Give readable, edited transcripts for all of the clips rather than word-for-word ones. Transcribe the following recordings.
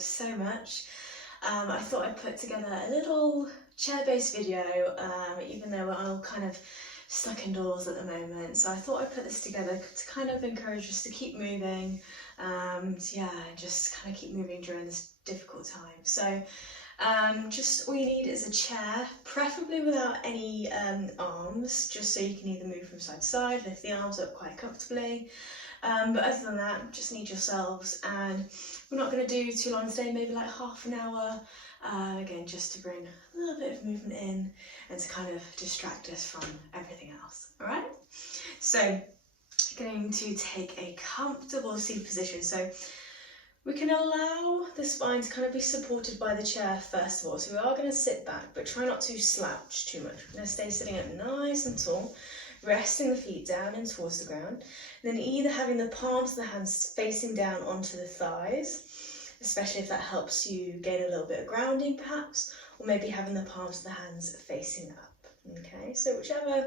so much. I thought I'd put together a little chair-based video, even though we're all kind of stuck indoors at the moment. So I thought I'd put this together to kind of encourage us to keep moving, just kind of keep moving during this difficult time. So just all you need is a chair, preferably without any arms, just so you can either move from side to side, lift the arms up quite comfortably. But other than that, just need yourselves, and we're not going to do too long today, maybe like half an hour, again just to bring a little bit of movement in and to kind of distract us from everything else. Alright, so going to take a comfortable seat position, so we can allow the spine to kind of be supported by the chair first of all. So we are going to sit back, but try not to slouch too much. We're going to stay sitting up nice and tall, resting the feet down and towards the ground. And then either having the palms of the hands facing down onto the thighs, especially if that helps you gain a little bit of grounding perhaps, or maybe having the palms of the hands facing up. Okay, so whichever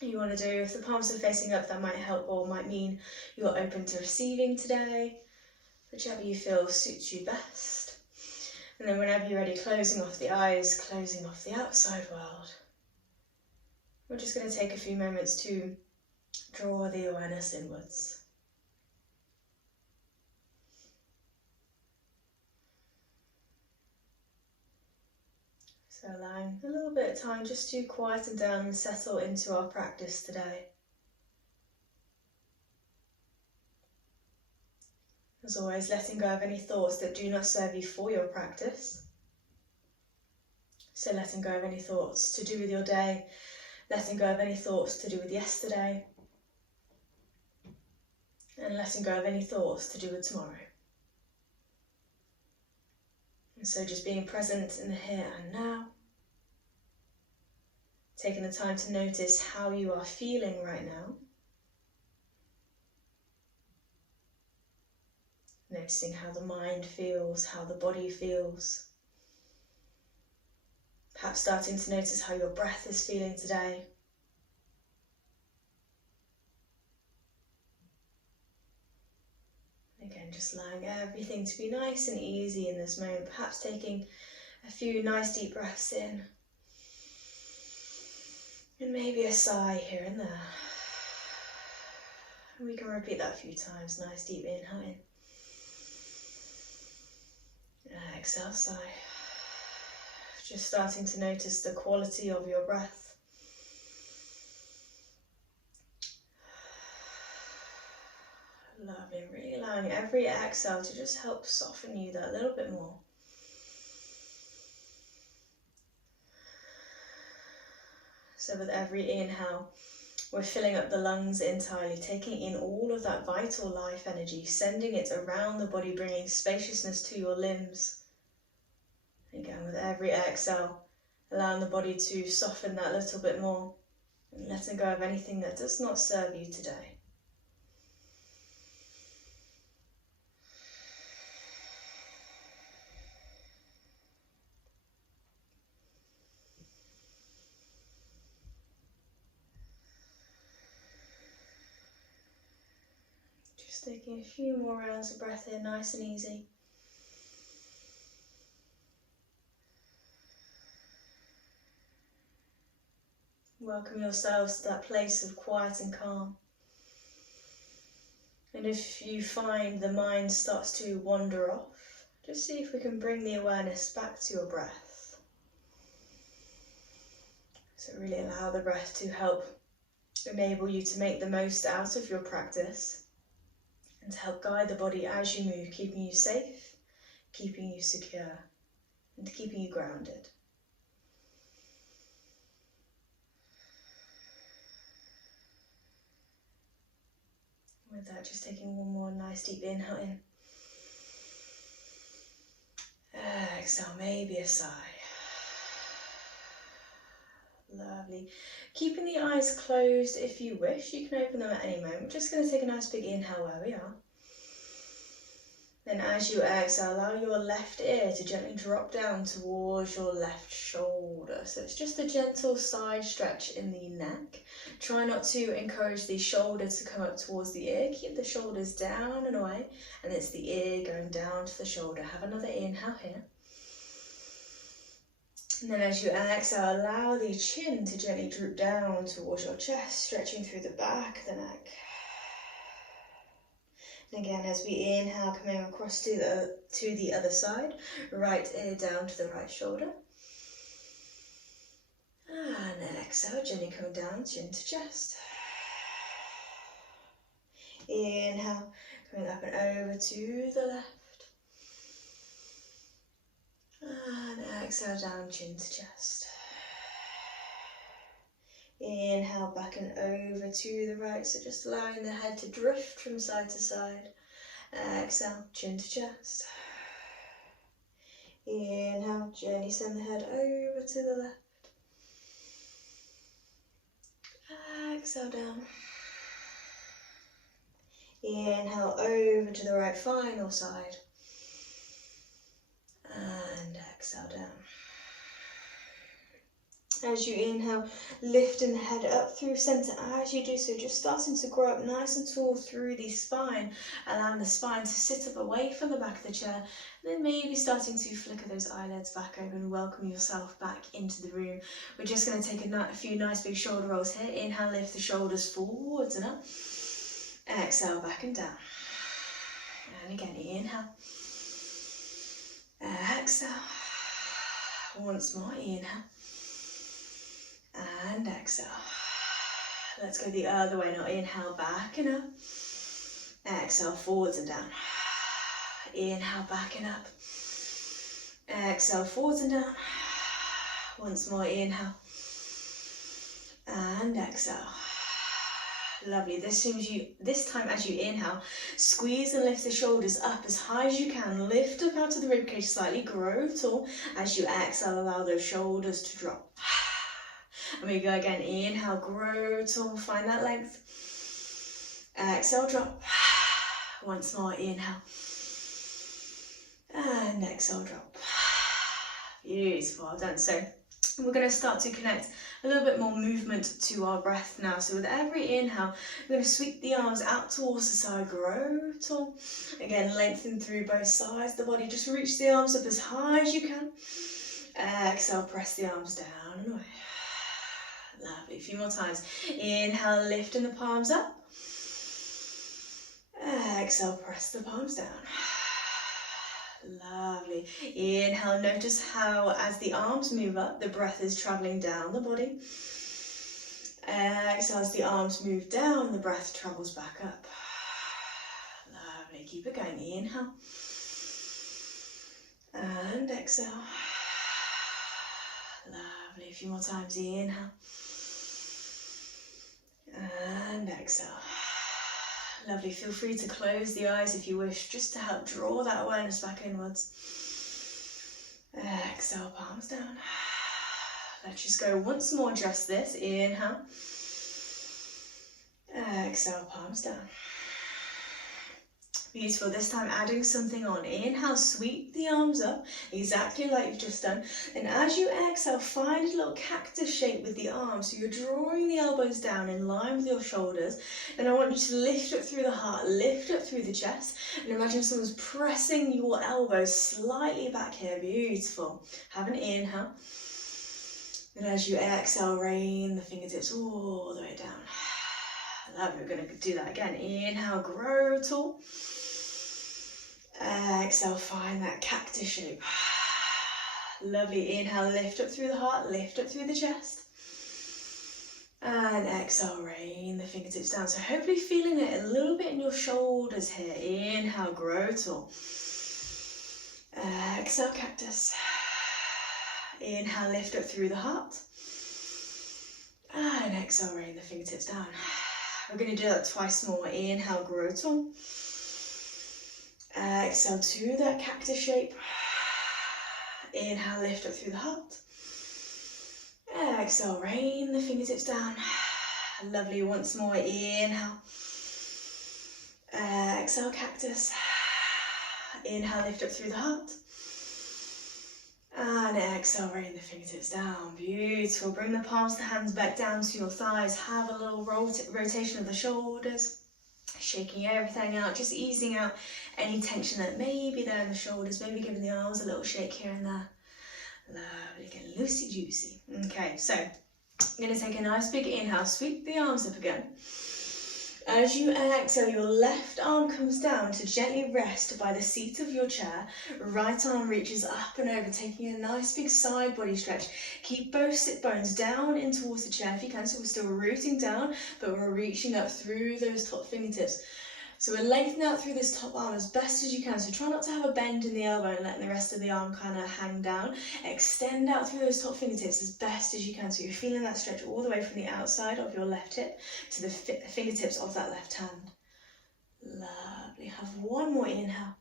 you want to do. If the palms are facing up, that might help or might mean you're open to receiving today. Whichever you feel suits you best. And then whenever you're ready, closing off the eyes, closing off the outside world. We're just going to take a few moments to draw the awareness inwards. So allowing a little bit of time just to quieten down and settle into our practice today. As always, letting go of any thoughts that do not serve you for your practice. So letting go of any thoughts to do with your day, letting go of any thoughts to do with yesterday, and letting go of any thoughts to do with tomorrow. And so just being present in the here and now, taking the time to notice how you are feeling right now. Noticing how the mind feels, how the body feels. Perhaps starting to notice how your breath is feeling today. Again, just allowing everything to be nice and easy in this moment. Perhaps taking a few nice deep breaths in. And maybe a sigh here and there. We can repeat that a few times. Nice deep inhale in. Exhale, sigh. Just starting to notice the quality of your breath. Lovely, really allowing every exhale to just help soften you that little bit more. So with every inhale, we're filling up the lungs entirely, taking in all of that vital life energy, sending it around the body, bringing spaciousness to your limbs. Again, with every exhale, allowing the body to soften that little bit more and letting go of anything that does not serve you today. Just taking a few more rounds of breath in, nice and easy. Welcome yourselves to that place of quiet and calm. And if you find the mind starts to wander off, just see if we can bring the awareness back to your breath. So really allow the breath to help enable you to make the most out of your practice and to help guide the body as you move, keeping you safe, keeping you secure, and keeping you grounded. With that, just taking one more nice deep inhale in. Exhale, maybe a sigh. Lovely. Keeping the eyes closed if you wish, you can open them at any moment. We're just going to take a nice big inhale where we are. Then as you exhale, allow your left ear to gently drop down towards your left shoulder. So it's just a gentle side stretch in the neck. Try not to encourage the shoulder to come up towards the ear. Keep the shoulders down and away. And it's the ear going down to the shoulder. Have another inhale here. And then as you exhale, allow the chin to gently droop down towards your chest, stretching through the back of the neck. And again, as we inhale, coming across to the other side, right ear down to the right shoulder. And then exhale, gently coming down, chin to chest. Inhale, coming up and over to the left. And exhale, down, chin to chest. Inhale, back and over to the right, so just allowing the head to drift from side to side. Exhale, chin to chest. Inhale, gently send the head over to the left. Exhale, down. Inhale, over to the right, final side. And exhale, down. As you inhale, lifting the head up through centre. As you do so, just starting to grow up nice and tall through the spine, allowing the spine to sit up away from the back of the chair, and then maybe starting to flicker those eyelids back open, welcome yourself back into the room. We're just going to take a few nice big shoulder rolls here. Inhale, lift the shoulders forwards and up. Exhale, back and down. And again, inhale. Exhale. Once more, inhale. And exhale. Let's go the other way now. Inhale, back and up. Exhale, forwards and down. Inhale, back and up. Exhale, forwards and down. Once more, inhale. And exhale. Lovely. This time as you inhale, squeeze and lift the shoulders up as high as you can. Lift up out of the ribcage slightly, grow tall. As you exhale, allow those shoulders to drop. And we go again. Inhale, grow tall, find that length. Exhale, drop. Once more, inhale. And exhale, drop. Beautiful, well done. So we're going to start to connect a little bit more movement to our breath now. So with every inhale, we're going to sweep the arms out towards the side, grow tall. Again, lengthen through both sides of the body. Just reach the arms up as high as you can. Exhale, press the arms down and away. Lovely. A few more times. Inhale, lifting the palms up. Exhale, press the palms down. Lovely. Inhale, notice how as the arms move up, the breath is travelling down the body. Exhale, as the arms move down, the breath travels back up. Lovely. Keep it going. Inhale. And exhale. Lovely. A few more times. Inhale. And exhale. Lovely. Feel free to close the eyes if you wish, just to help draw that awareness back inwards. Exhale, palms down. Let's just go once more, just this. Inhale. Exhale, palms down. Beautiful. This time adding something on. Inhale, sweep the arms up, exactly like you've just done. And as you exhale, find a little cactus shape with the arms. So you're drawing the elbows down in line with your shoulders. And I want you to lift up through the heart, lift up through the chest. And imagine someone's pressing your elbows slightly back here. Beautiful. Have an inhale. And as you exhale, rain the fingertips all the way down. Lovely. We're going to do that again. Inhale, grow tall. Exhale, find that cactus shape. Lovely. Inhale, lift up through the heart, lift up through the chest. And exhale, rain the fingertips down. So hopefully feeling it a little bit in your shoulders here. Inhale, grow tall. Exhale, cactus. Inhale, lift up through the heart. And exhale, rain the fingertips down. We're going to do that twice more. Inhale, grow tall. Exhale to that cactus shape. Inhale, lift up through the heart. Exhale, rain the fingertips down. Lovely. Once more. Inhale. Exhale, cactus. Inhale, lift up through the heart. And exhale, rain the fingertips down. Beautiful. Bring the palms of the hands back down to your thighs. Have a little rotation of the shoulders. Shaking everything out, just easing out any tension that may be there in the shoulders. Maybe giving the arms a little shake here and there. Lovely, getting loosey juicy. Okay, so I'm going to take a nice big inhale. Sweep the arms up again. As you exhale, your left arm comes down to gently rest by the seat of your chair. Right arm reaches up and over, taking a nice big side body stretch. Keep both sit bones down in towards the chair if you can, so we're still rooting down, but we're reaching up through those top fingertips. So we're lengthening out through this top arm as best as you can. So try not to have a bend in the elbow and letting the rest of the arm kind of hang down. Extend out through those top fingertips as best as you can. So you're feeling that stretch all the way from the outside of your left hip to the fingertips of that left hand. Lovely. Have one more inhale.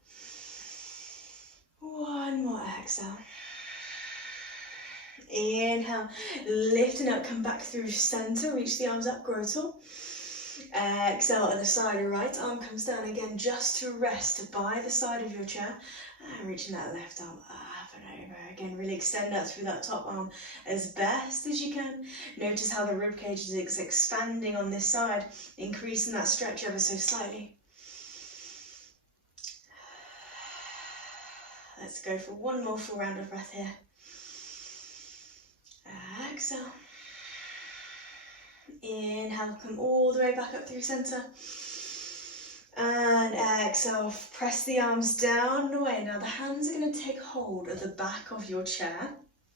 One more exhale. Inhale, lifting up, come back through center, reach the arms up, grow tall. Exhale, other side, right arm comes down again just to rest by the side of your chair. And reaching that left arm up and over. Again, really extend out through that top arm as best as you can. Notice how the ribcage is expanding on this side, increasing that stretch ever so slightly. Let's go for one more full round of breath here. Exhale. Inhale, come all the way back up through center. And exhale, press the arms down and away. Now the hands are going to take hold of the back of your chair.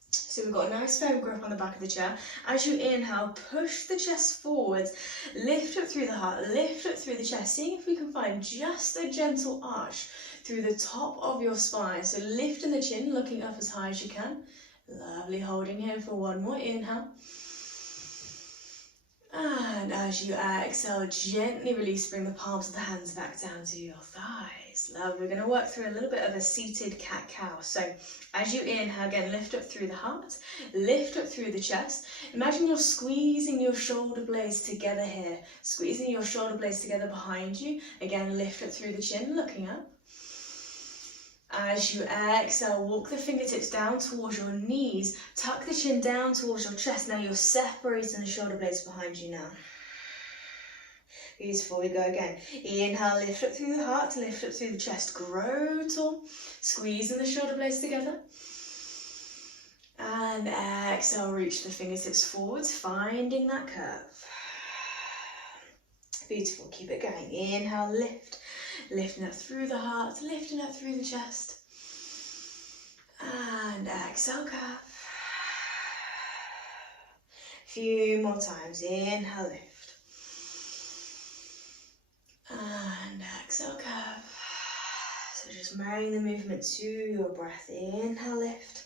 So we've got a nice firm grip on the back of the chair. As you inhale, push the chest forwards, lift up through the heart, lift up through the chest. Seeing if we can find just a gentle arch through the top of your spine. So lifting the chin, looking up as high as you can. Lovely, holding here for one more inhale. And as you exhale, gently release, bring the palms of the hands back down to your thighs. Love, we're going to work through a little bit of a seated cat-cow. So as you inhale, again, lift up through the heart, lift up through the chest. Imagine you're squeezing your shoulder blades together here, squeezing your shoulder blades together behind you. Again, lift up through the chin, looking up. As you exhale, walk the fingertips down towards your knees, tuck the chin down towards your chest. Now you're separating the shoulder blades behind you now. Beautiful, we go again. Inhale, lift up through the heart, lift up through the chest, grow tall, squeezing the shoulder blades together. And exhale, reach the fingertips forwards, finding that curve. Beautiful, keep it going. Inhale, lift. Lifting up through the heart, lifting up through the chest. And exhale, curve. Few more times. Inhale, lift. And exhale, curve. So just marrying the movement to your breath. Inhale, lift.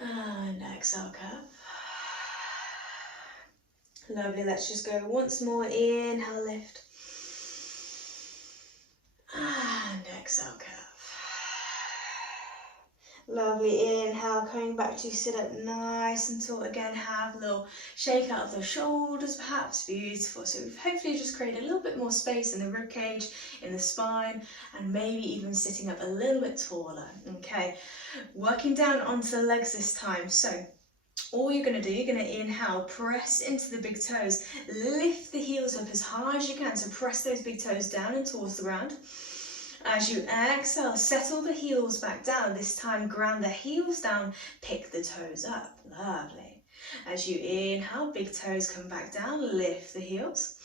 And exhale, curve. Lovely, let's just go once more. Inhale, lift. And exhale, curve. Lovely, inhale, coming back to sit up nice and tall. Again, have a little shake out of the shoulders, perhaps. Beautiful. So we've hopefully just created a little bit more space in the rib cage, in the spine, and maybe even sitting up a little bit taller. Okay, working down onto the legs this time. So all you're going to do, you're going to inhale, press into the big toes, lift the heels up as high as you can, so press those big toes down and towards the ground. As you exhale, settle the heels back down, this time ground the heels down, pick the toes up. Lovely. As you inhale, big toes come back down, lift the heels.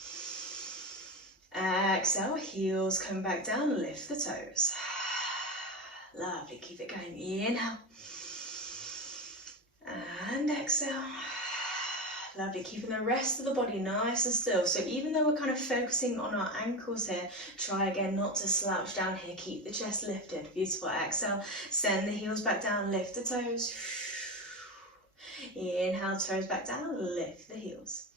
Exhale, heels come back down, lift the toes. Lovely, keep it going. Inhale. And exhale. Lovely, keeping the rest of the body nice and still. So even though we're kind of focusing on our ankles here, try again not to slouch down here. Keep the chest lifted. Beautiful. Exhale, send the heels back down, lift the toes. Inhale, toes back down, lift the heels.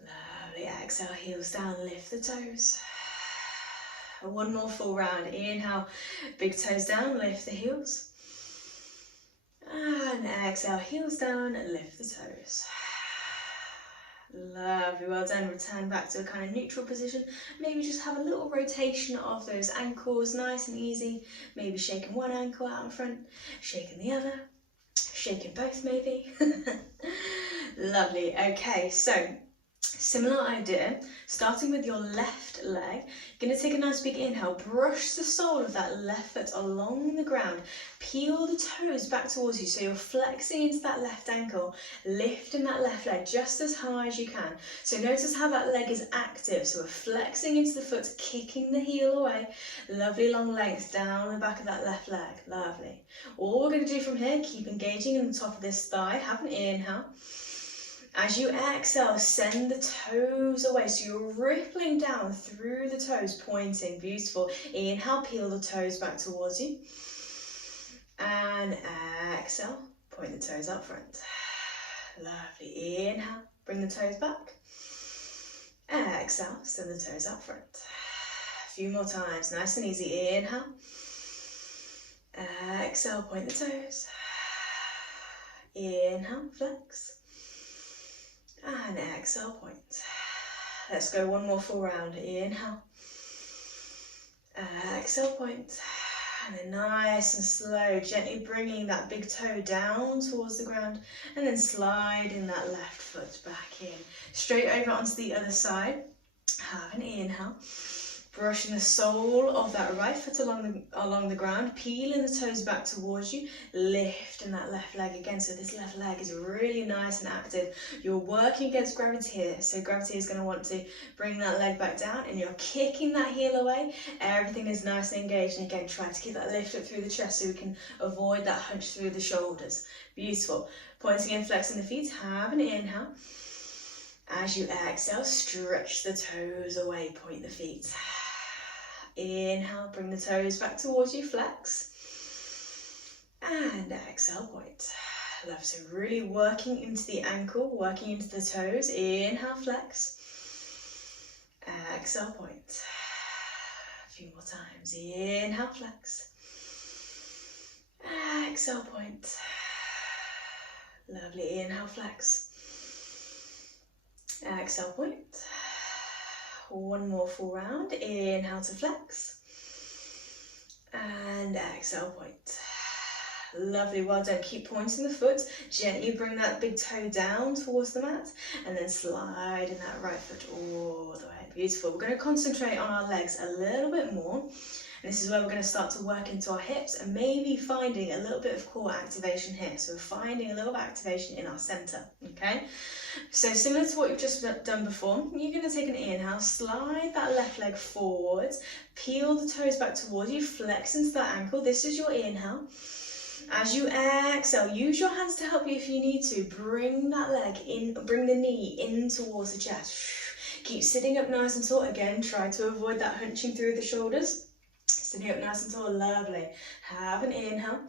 Lovely. Exhale, heels down, lift the toes. One more full round. Inhale, big toes down, lift the heels. And exhale, heels down, lift the toes. Lovely, well done. Return back to a kind of neutral position. Maybe just have a little rotation of those ankles, nice and easy. Maybe shaking one ankle out in front, shaking the other, shaking both maybe. Lovely, okay, so similar idea, starting with your left leg. You're going to take a nice big inhale, brush the sole of that left foot along the ground, peel the toes back towards you, so you're flexing into that left ankle, lifting that left leg just as high as you can. So notice how that leg is active, so we're flexing into the foot, kicking the heel away, lovely long length down the back of that left leg, lovely. All we're going to do from here, keep engaging in the top of this thigh, have an inhale. As you exhale, send the toes away, so you're rippling down through the toes, pointing, beautiful. Inhale, peel the toes back towards you. And exhale, point the toes up front. Lovely, inhale, bring the toes back. Exhale, send the toes up front. A few more times, nice and easy. Inhale. Exhale, point the toes. Inhale, flex. And exhale, point. Let's go one more full round. Inhale. Exhale, point. And then nice and slow, gently bringing that big toe down towards the ground, and then sliding that left foot back in. Straight over onto the other side. Have an inhale. Brushing the sole of that right foot along the ground, peeling the toes back towards you, lifting that left leg again. So this left leg is really nice and active. You're working against gravity here, so gravity is going to want to bring that leg back down, and you're kicking that heel away. Everything is nice and engaged, and again, try to keep that lift up through the chest so we can avoid that hunch through the shoulders. Beautiful. Pointing and flexing the feet, have an inhale. As you exhale, stretch the toes away, point the feet. Inhale, bring the toes back towards you, flex. And exhale, point. Love, so really working into the ankle, working into the toes. Inhale, flex. Exhale, point. A few more times. Inhale, flex. Exhale, point. Lovely, inhale, flex. Exhale, point. One more full round. Inhale to flex. And exhale, point. Lovely, well done. Keep pointing the foot. Gently bring that big toe down towards the mat, and then slide in that right foot all the way. Beautiful. We're going to concentrate on our legs a little bit more. And this is where we're going to start to work into our hips and maybe finding a little bit of core activation here. So we're finding a little bit of activation in our center, okay? So similar to what you've just done before, you're going to take an inhale, slide that left leg forwards, peel the toes back towards you, flex into that ankle. This is your inhale. As you exhale, use your hands to help you if you need to. Bring that leg in, bring the knee in towards the chest. Keep sitting up nice and tall. Again, try to avoid that hunching through the shoulders. Sitting up nice and tall, lovely. Have an inhale.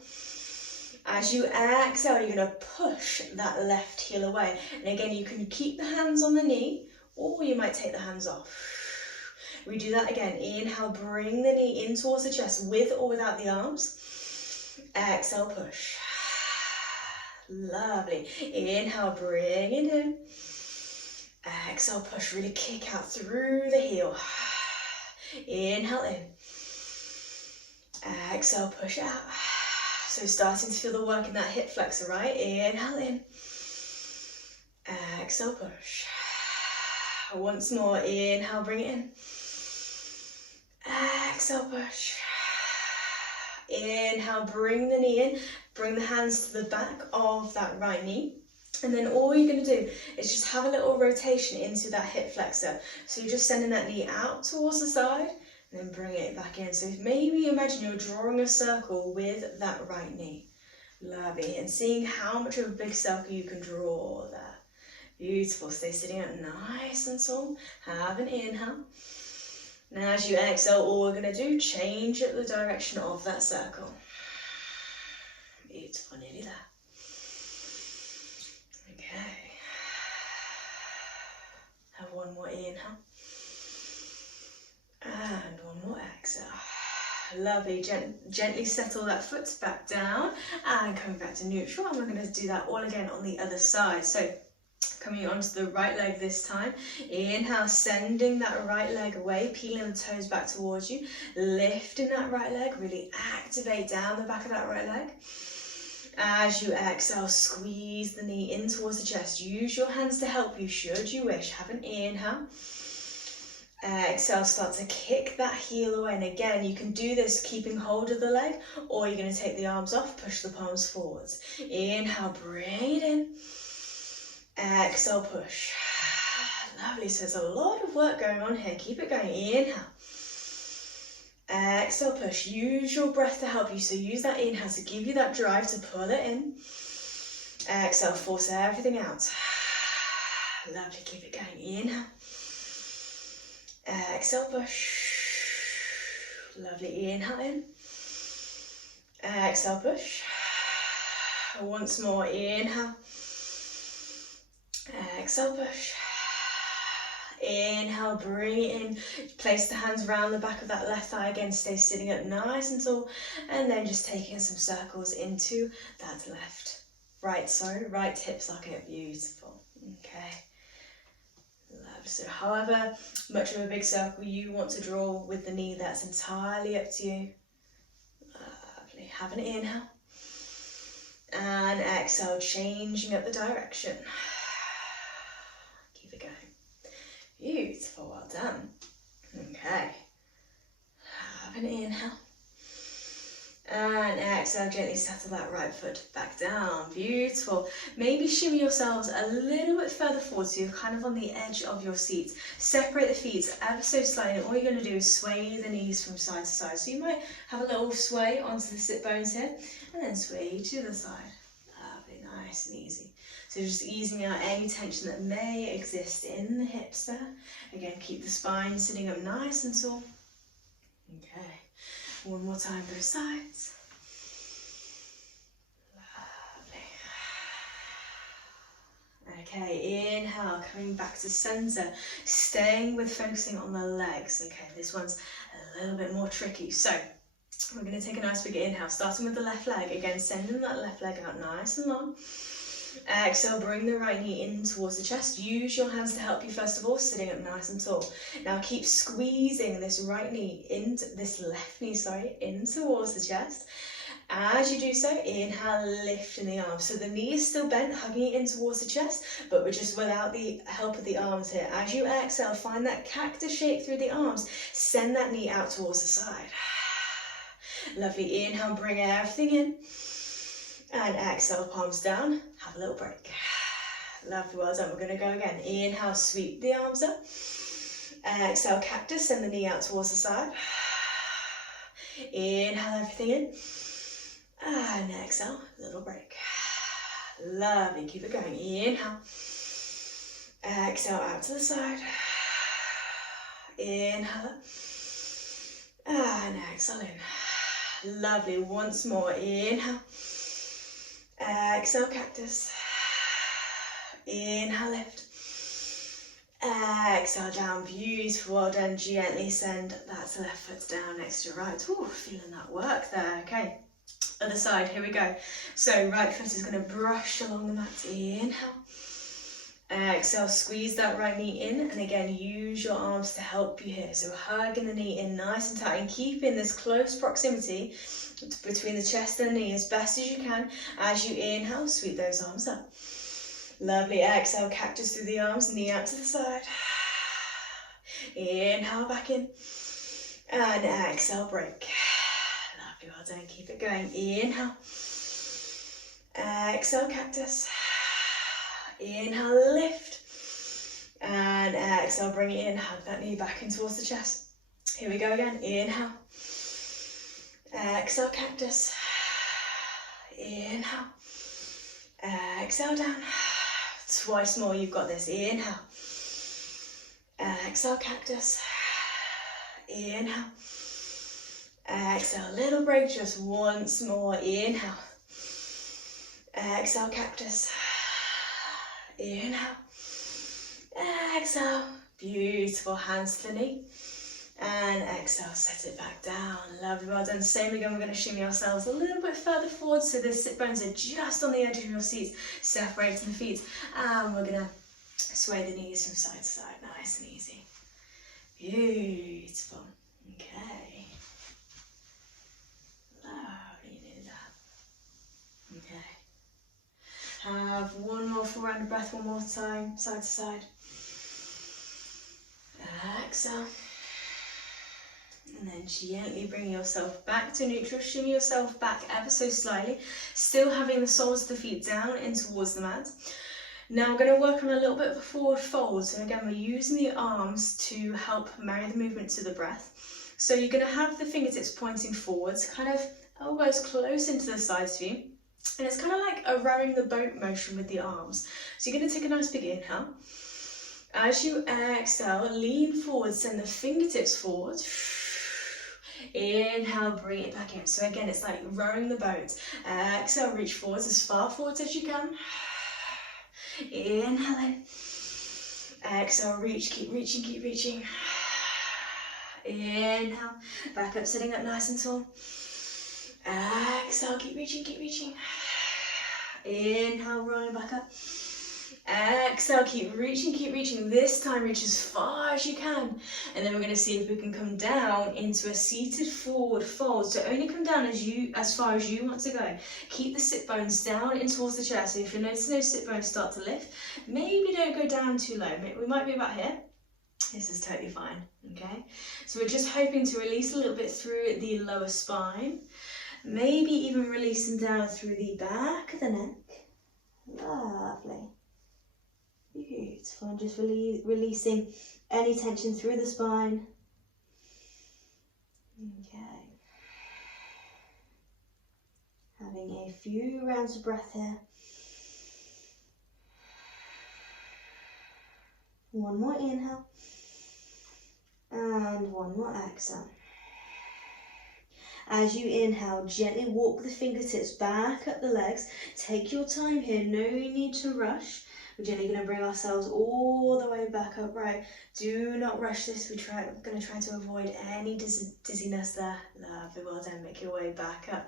As you exhale, you're going to push that left heel away. And again, you can keep the hands on the knee, or you might take the hands off. We do that again. Inhale, bring the knee in towards the chest, with or without the arms. Exhale, push. Lovely. Inhale, bring it in. Exhale, push. Really kick out through the heel. Inhale in. Exhale, push out. So starting to feel the work in that hip flexor, right? Inhale in. Exhale, push. Once more. Inhale, bring it in. Exhale, push. Inhale, bring the knee in. Bring the hands to the back of that right knee. And then all you're going to do is just have a little rotation into that hip flexor. So you're just sending that knee out towards the side, and then bring it back in. So maybe imagine you're drawing a circle with that right knee. Lovely. And seeing how much of a big circle you can draw there. Beautiful. Stay sitting up nice and tall. Have an inhale. Now as you exhale, all we're going to do, change the direction of that circle. Beautiful. Nearly there. Okay. Have one more inhale. And one more exhale. Lovely. Gently settle that foot back down and coming back to neutral. And we're going to do that all again on the other side. So Coming onto the right leg this time. Inhale, sending that right leg away, peeling the toes back towards you, lifting that right leg, really activate down the back of that right leg. As you exhale, squeeze the knee in towards the chest. Use your hands to help you should you wish. Have an inhale. Exhale, start to kick that heel away. And again, you can do this keeping hold of the leg, or you're going to take the arms off, push the palms forwards. Inhale, bring it in. Exhale, push. Lovely. So there's a lot of work going on here. Keep it going. Inhale. Exhale, push. Use your breath to help you. So use that inhale to give you that drive to pull it in. Exhale, force everything out. Lovely. Keep it going. Inhale. Exhale, push. Lovely. Inhale in. Exhale, push. Once more. Inhale. Exhale, push. Inhale, bring it in. Place the hands around the back of that left thigh again. Stay sitting up nice and tall. And then just taking some circles into that right hip socket. Beautiful. Okay. Lovely. So however much of a big circle you want to draw with the knee, that's entirely up to you. Lovely. Have an inhale. And exhale, changing up the direction. Keep it going. Beautiful, well done. Okay. Have an inhale. And exhale, gently settle that right foot back down. Beautiful. Maybe shimmy yourselves a little bit further forward so you're kind of on the edge of your seat. Separate the feet ever so slightly. And all you're going to do is sway the knees from side to side. So you might have a little sway onto the sit bones here and then sway to the side. Lovely, nice and easy. So just easing out any tension that may exist in the hips there. Again, keep the spine sitting up nice and tall. Okay. One more time, both sides. Lovely. Okay, inhale, coming back to center, staying with focusing on the legs. Okay, this one's a little bit more tricky. So we're going to take a nice big inhale, starting with the left leg. Again, sending that left leg out nice and long. Exhale, bring the right knee in towards the chest. Use your hands to help you first of all, sitting up nice and tall. Now keep squeezing this left knee, in towards the chest. As you do so, inhale, lifting the arms. So the knee is still bent, hugging it in towards the chest, but we're just without the help of the arms here. As you exhale, find that cactus shape through the arms. Send that knee out towards the side. Lovely. Inhale, bring everything in. And exhale, palms down. Have a little break. Lovely, well done. We're going to go again. Inhale, sweep the arms up. Exhale, cactus. Send the knee out towards the side. Inhale, everything in. And exhale, little break. Lovely, keep it going. Inhale. Exhale, out to the side. Inhale. And exhale in. Lovely, once more. Inhale. Exhale, cactus. Inhale, lift. Exhale, down. Beautiful, well done. Gently send that left foot down next to right. Ooh, feeling that work there. Okay, other side, here we go. So right foot is going to brush along the mat. Inhale. Exhale, squeeze that right knee in, and again use your arms to help you here. So hugging the knee in nice and tight and keeping this close proximity between the chest and the knee as best as you can. As you inhale, sweep those arms up. Lovely. Exhale, cactus through the arms, knee out to the side. Inhale, back in. And exhale, break. Lovely, well done. Keep it going. Inhale. Exhale, cactus. Inhale, lift. And exhale, bring it in. Hug that knee back in towards the chest. Here we go again. Inhale. Exhale, cactus. Inhale. Exhale, down. Twice more, you've got this. Inhale. Exhale, cactus. Inhale. Exhale, little break, just once more. Inhale. Exhale, cactus. Inhale. Exhale. Beautiful, hands to the knee. And exhale, set it back down. Lovely, well done. Same again, we're going to shimmy ourselves a little bit further forward so the sit bones are just on the edge of your seats, separating the feet. And we're going to sway the knees from side to side, nice and easy. Beautiful. Okay. Lovely, do that. Okay. Have one more full round of breath, one more time, side to side. Exhale. And then gently bring yourself back to neutral. Shimmy yourself back ever so slightly, still having the soles of the feet down in towards the mat. Now we're going to work on a little bit of a forward fold. So again, we're using the arms to help marry the movement to the breath. So you're going to have the fingertips pointing forwards, kind of elbows close into the sides of you. And it's kind of like a rowing the boat motion with the arms. So you're going to take a nice big inhale. As you exhale, lean forward, send the fingertips forward. Inhale, bring it back in. So again, it's like rowing the boat. Exhale, reach forwards as far forward as you can. Inhale in. Exhale, reach, keep reaching, keep reaching. Inhale, back up, sitting up nice and tall. Exhale, keep reaching, keep reaching. Inhale, rolling back up. Exhale, keep reaching. This time reach as far as you can. And then we're going to see if we can come down into a seated forward fold. So only come down as far as you want to go. Keep the sit bones down in towards the chair. So if you're noticing those sit bones start to lift, maybe don't go down too low. We might be about here. This is totally fine, okay? So we're just hoping to release a little bit through the lower spine. Maybe even releasing down through the back of the neck. Lovely. Beautiful, and just releasing any tension through the spine. Okay. Having a few rounds of breath here. One more inhale. And one more exhale. As you inhale, gently walk the fingertips back up the legs. Take your time here, no need to rush. We're gently going to bring ourselves all the way back upright. Do not rush this. We're going to try to avoid any dizziness there. Lovely, well done. Make your way back up.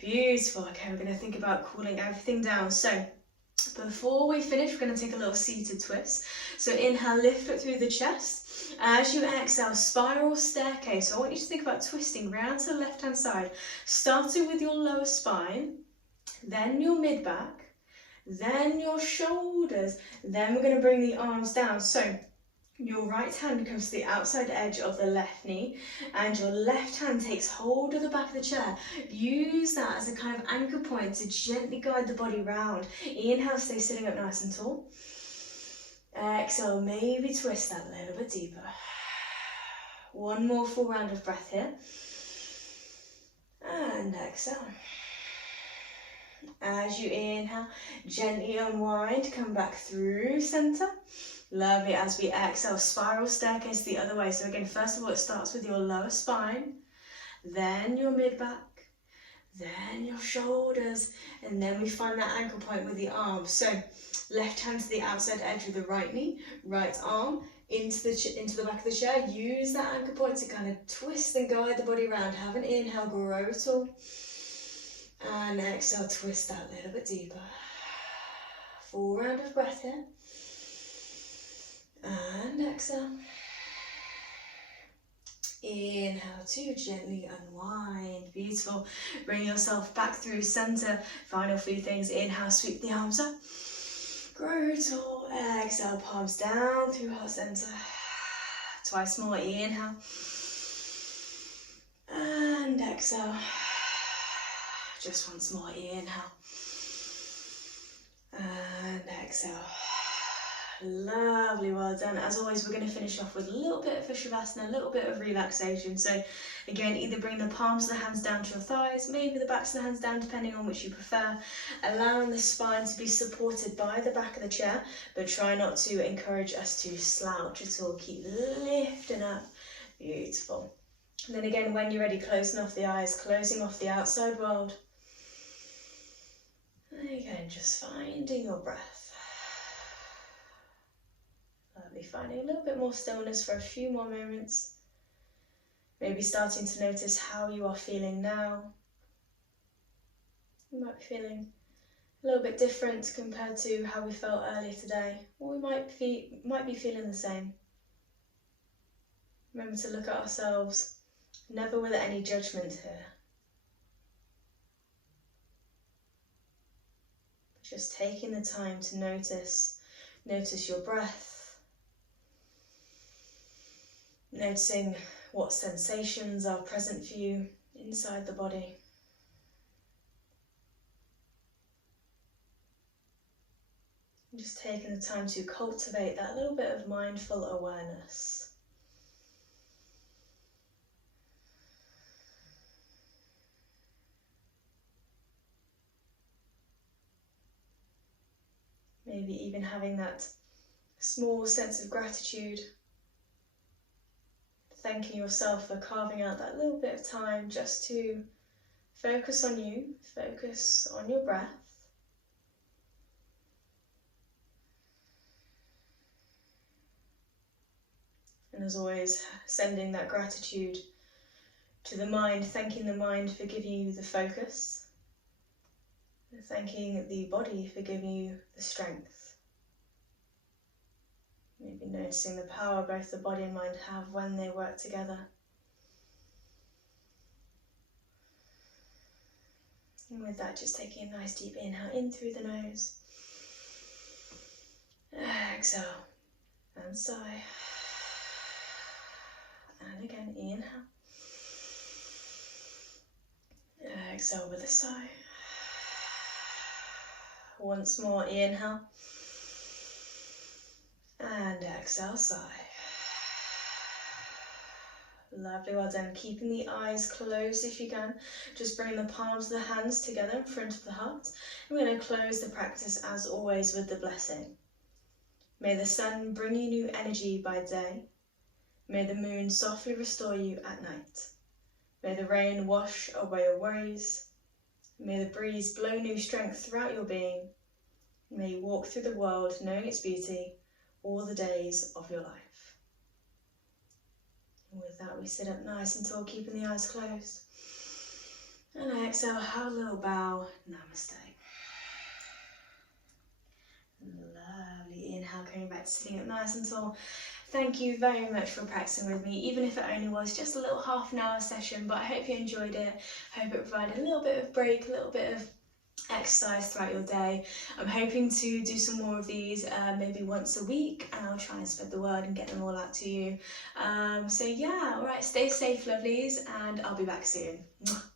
Beautiful. Okay, we're going to think about cooling everything down. So before we finish, we're going to take a little seated twist. So inhale, lift up through the chest. As you exhale, spiral staircase. So I want you to think about twisting round to the left-hand side, starting with your lower spine, then your mid-back, then your shoulders, then we're going to bring the arms down. So your right hand comes to the outside edge of the left knee and your left hand takes hold of the back of the chair. Use that as a kind of anchor point to gently guide the body round. Inhale, stay sitting up nice and tall. Exhale, maybe twist that a little bit deeper. One more full round of breath here. And exhale. As you inhale, gently unwind, come back through center. Lovely. As we exhale, spiral staircase the other way. So again, first of all, it starts with your lower spine, then your mid-back, then your shoulders, and then we find that anchor point with the arms. So left hand to the outside edge of the right knee, right arm into the back of the chair. Use that anchor point to kind of twist and guide the body around. Have an inhale, grow tall. And exhale, twist that a little bit deeper. Full round of breath here. And exhale. Inhale to gently unwind. Beautiful. Bring yourself back through center. Final few things. Inhale, sweep the arms up. Grow tall. Exhale, palms down through heart center. Twice more. Inhale. And exhale. Just once more, inhale, and exhale. Lovely, well done. As always, we're going to finish off with a little bit of a shavasana, a little bit of relaxation. So again, either bring the palms of the hands down to your thighs, maybe the backs of the hands down, depending on which you prefer. Allowing the spine to be supported by the back of the chair, but try not to encourage us to slouch at all. Keep lifting up. Beautiful. And then again, when you're ready, closing off the eyes, closing off the outside world. Again, just finding your breath. Lovely, finding a little bit more stillness for a few more moments. Maybe starting to notice how you are feeling now. You might be feeling a little bit different compared to how we felt earlier today, or we might be feeling the same. Remember to look at ourselves, never with any judgment here. Just taking the time to notice your breath, noticing what sensations are present for you inside the body. And just taking the time to cultivate that little bit of mindful awareness. Maybe even having that small sense of gratitude, thanking yourself for carving out that little bit of time just to focus on you, focus on your breath. And as always, sending that gratitude to the mind, thanking the mind for giving you the focus, and thanking the body for giving you the strength. Maybe noticing the power both the body and mind have when they work together. And with that, just taking a nice deep inhale in through the nose. Exhale and sigh. And again, inhale. Exhale with a sigh. Once more, inhale. And exhale, sigh. Lovely, well done. Keeping the eyes closed if you can. Just bring the palms of the hands together in front of the heart. I'm going to close the practice as always with the blessing. May the sun bring you new energy by day. May the moon softly restore you at night. May the rain wash away your worries. May the breeze blow new strength throughout your being. May you walk through the world knowing its beauty all the days of your life. And with that, we sit up nice and tall, keeping the eyes closed. And I exhale, have a little bow, namaste. Lovely, inhale, coming back to sitting up nice and tall. Thank you very much for practicing with me, even if it only was just a little half an hour session, but I hope you enjoyed it. I hope it provided a little bit of break, a little bit of exercise throughout your day. I'm hoping to do some more of these maybe once a week, and I'll try and spread the word and get them all out to you. So yeah, alright, stay safe lovelies, and I'll be back soon. Mwah.